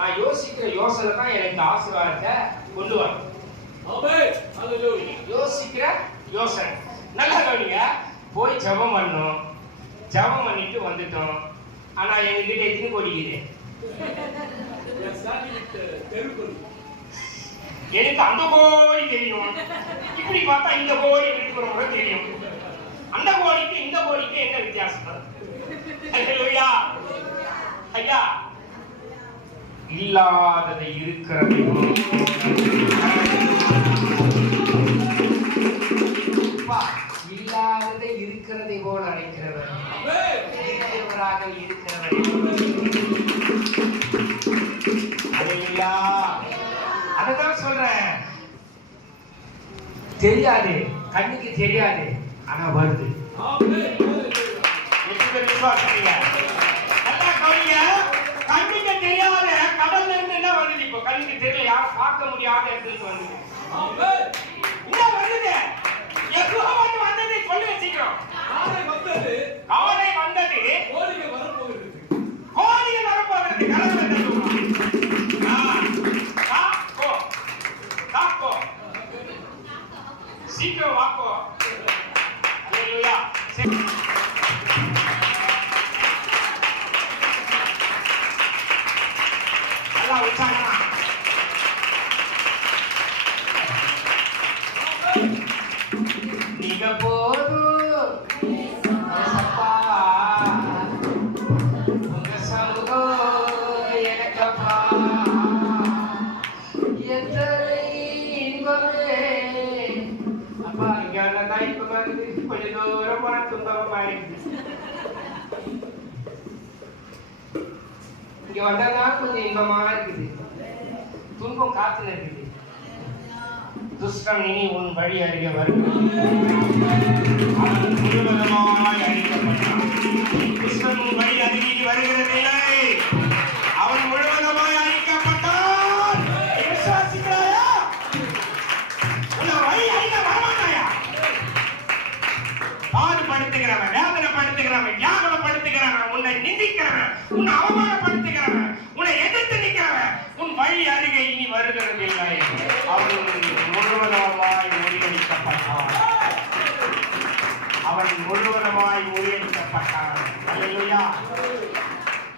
நான் யோசிக்கிற யோசனை தான் எனக்கு ஆசீர்வாதத்தை கொண்டு வரும். யோசிக்கிற யோசனை நல்லா கவனிங்க. போய் ஜபம் பண்ணோம், ஜபம் பண்ணிட்டு வந்துட்டோம். ஆனா எங்ககிட்ட எத்தனை கோடிக்குது? எனக்கு அந்த கோடி தெரியும், இப்படி பார்த்தா இந்த கோடி இருக்கிறவங்க தெரியும். அந்த கோடிக்கு இந்த கோடிக்கு என்ன வித்தியாசம்? ஐயா, இல்லாததை இருக்கிறது இல்லாததை இருக்கிறதை போல் அழைக்கிறவர், இருக்கிறவராக இருக்கிறவர். அதான் சொல்றேன். தெரியாது, கண்ணுக்கு தெரியாது, ஆனா வருது. கண்ணுக்கு தெரியாத கடல்ல இருந்து என்ன வருது? இப்போ கண்ணுக்கு தெரியல, யாரும் பார்க்க முடியாத இடத்துக்கு வந்து என்ன வருது? எவ்வளவு வந்தது சொல்லி வச்சுக்கிறோம். காலை வந்தது, கோழிகள் வரப்போகிறது. கடல் வந்தது. சீக்கிரம் வாக்கோ. அல்லேலூயா. அல்லாஹ் உற்சாகமா நீங்க போதும் ஏசப்பா, உங்க சமூகம் எனக்கப்பா, எத்தனை இன்பமே. அப்பா இங்க தான் இன்பமா இருக்குது, கொஞ்சம் தூரம் போன துன்பமா இருக்குது. இங்க வந்தாதான் கொஞ்சம் இன்பமா இருக்குது, துன்பம் காத்துல இருக்குது. துஷ்டன் இனி உன் வழி அறிய வருகிறது, அவன் முழுவதுமாய் அழிக்கப்பட்டான். துஷ்டன் உன் வழி அருகி வருகிறதில்லை, அவன் முழுவதுமாய் அழிக்கப்பட்டான். விசுவாசிக்கிறாயா? உன்னை வழி அழிக்க வரமாட்டாயா? பாடுபடுத்துகிறவன், வேதனைப்படுத்துகிறவன், வியாகுலப்படுத்துகிறவன், உன்னை நிந்திக்கிறவன், உன்னை அவமானப்படுத்துகிறவன், உன்னை எதிர்த்து நிற்கிறவன் உன் வழி அருகே இனி வருகிறதில்லை. அவன் முழுவதுமாய் முறியடிக்கப்பட்டான். அவன் முழுவதுமாய் முறியடிக்கப்பட்டான். அல்லேலூயா.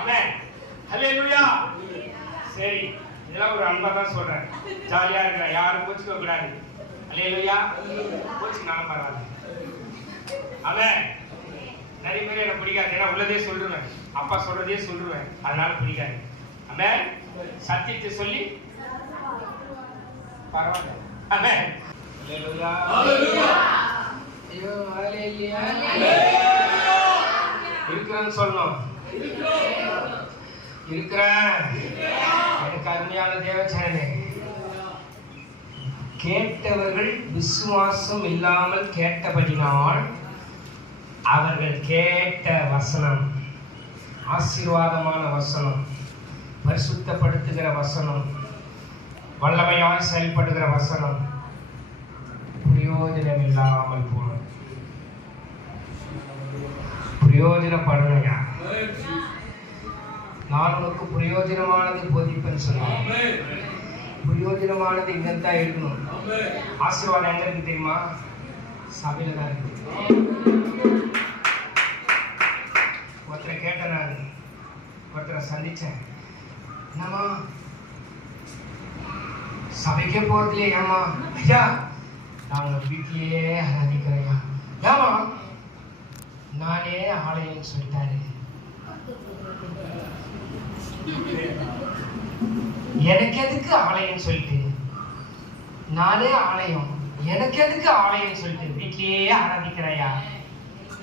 ஆமென். அல்லேலூயா. சரி, இதெல்லாம் ஒரு அன்பா தான் சொல்றேன். ஜாலியா இருக்கிறேன், யாரும் கோச்சுக்க கூடாது. அல்லேலூயா. கோச்சுனாலும் பரவாயில்ல. ஆமென். நிறைய பேர் எனக்கு பிடிக்காது, ஏன்னா உள்ளதே சொல்லுவேன், அப்பா சொல்றதே சொல்லுவேன், அதனால பிடிக்காது. ஆமென். சத்தியத்தை சொல்லி பரவாயில்ல. ஆமென். அல்லேலூயா. அல்லேலூயா. ஐயோ அல்லேலூயா. இருக்கிறேன்னு சொல்லணும். இருக்கிறேன். எனக்கு அருமையான தேவச்சனே, கேட்டவர்கள் விசுவாசம் இல்லாமல் கேட்டபடினால் அவர்கள் கேட்ட வசனம் ஆசீர்வாதமான வசனம், பரிசுத்தப்படுத்துகிற வசனம், வல்லமையாய் செயல்படுகிற வசனம் பிரயோஜனம் இல்லாமல் போனது. பிரயோஜனப்படலையா? நான் உனக்கு பிரயோஜனமானது போதிப்பேன்னு சொன்னேன். பிரயோஜனமானது இங்கத்தான் இருக்கணும். ஆசீர்வாதம் எங்க இருக்கு தெரியுமா? சபையில தான் இருக்கு. ஒருத்தரை கேட்டேன், நான் ஒருத்தரை சந்திச்சேன். என்னம்மா சபைக்கே போறதுலையே? ஏமா? ஐயா நாங்க வீட்டிலேயே ஆராதிக்கிறேன். ஏமா? நானே ஆலயம் சொல்லிட்டாரு. எனக்கு எதுக்கு ஆலயம் சொல்லிட்டு? நானே ஆலயம், எனக்கு எதுக்கு ஆலயம் சொல்லிட்டு வீட்டிலேயே ஆராதிக்கிறையா?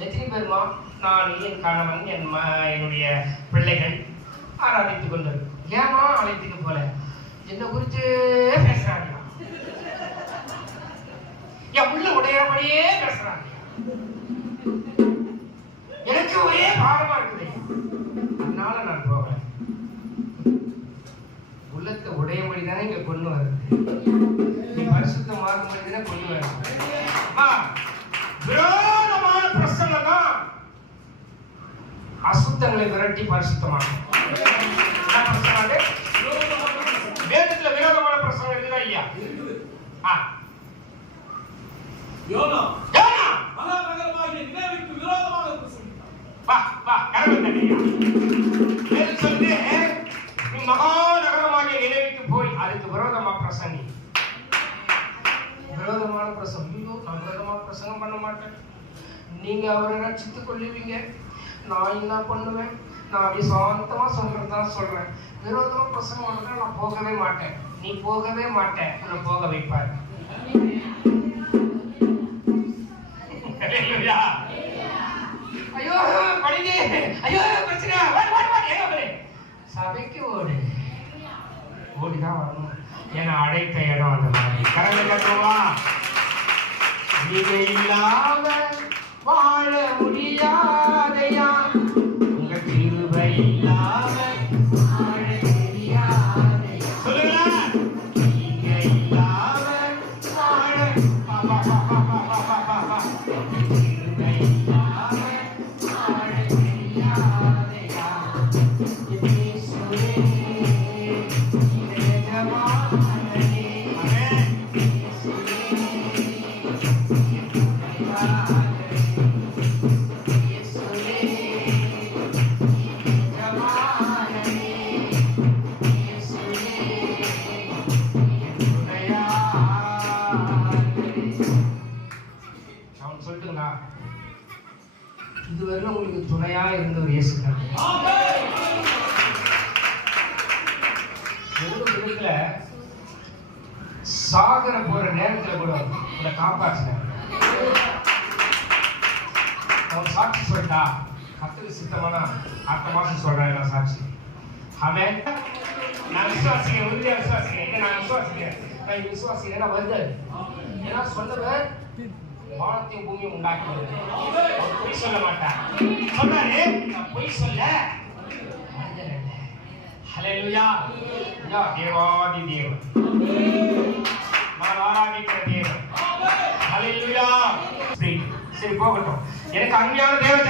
எத்தனை பேருமா? நான், என் கணவன், என்னுடைய பிள்ளைகள் ஆராதித்துக் கொண்டது. ஏமா ஆலயத்துக்கு போல? என்ன குறித்து பேசுறாங்க, என் உள்ள உடையபடியே பேசுறாங்க. எனக்கு ஒரே பாரமா இருக்குது, அதனால நான் போகல. உள்ளத்தை உடையபடி தானே இங்க கொண்டு வருது. நீ பரிசுத்தமாகும்படி தானே கொண்டு வருது. விரோதமான பிரசங்கம் தான் அசுத்தங்களை விரட்டி பரிசுத்தமாகும். யோனா யோனா மகாநகரமாகிய நினைவுக்கு விரோதமாக பிரசங்கித்தான். வா வா கரவன் தண்ணியா வேல் சொல்லு நீ மகாநகரமாகிய நினைவுக்கு போய் அதுக்கு விரோதமா பிரசங்கி. விரோதமான பிரசங்கம். ஐயோ நான் விரோதமா பிரசங்கம் பண்ண மாட்டேன், நீங்க அவரை ரட்சித்துக் கொள்ளுவீங்க, நான் என்ன பண்ணுவேன், நான் அப்படி சாந்தமா சொல்றதுதான் சொல்றேன். விரோதமா பிரசங்கம் பண்ணா நான் போகவே மாட்டேன். நீ போகவே மாட்டேன், உன்னை போக வைப்பார். ஐயோ படிங்க, ஐயோ பிரச்சனை, சபைக்கு ஓடு, ஓடிதான் வரணும். ஏன்னா அழைத்த இடம் அந்த மாதிரி. கரங்க கட்டுவா, நீங்க இல்லாம வாழ முடியாதையா, உங்க கிருபை இல்லாம வாழ தெரியாதையா. சொல்லுங்க, நீங்க இல்லாம வாழ கிருபை இல்லாம வாழ தெரியாதையா. இதுவரை உங்களுக்கு துணையா இருந்தவர் இயேசு தான். விதத்துல சாகர போற நேரத்துல கூட உங்களை காப்பாற்றினார். அவன் சாட்சி சொல்லிட்டா, கத்துக்கு சித்தமானா அடுத்த மாசம் சொல்றேன் நான் சாட்சி. அவன் நான் விசுவாசிக்கிறேன், உறுதியா விசுவாசிக்கிறேன், நான் விசுவாசிக்கிறேன், நான் விசுவாசிக்கிறேன் வருது. ஏன்னா சொன்னவர் வானத்தையும் பூமியும் உண்டாக்கி பொய் சொல்ல மாட்டார். சொல்றாரு, நான் பொய் சொல்ல மனிதன் அல்ல. ஹல்லேலூயா. யா தேவாதி தேவன், நான் ஆராதிக்கிற தேவன். ஹல்லேலூயா. சரி போகட்டும். எனக்கு அருமையான தேவன்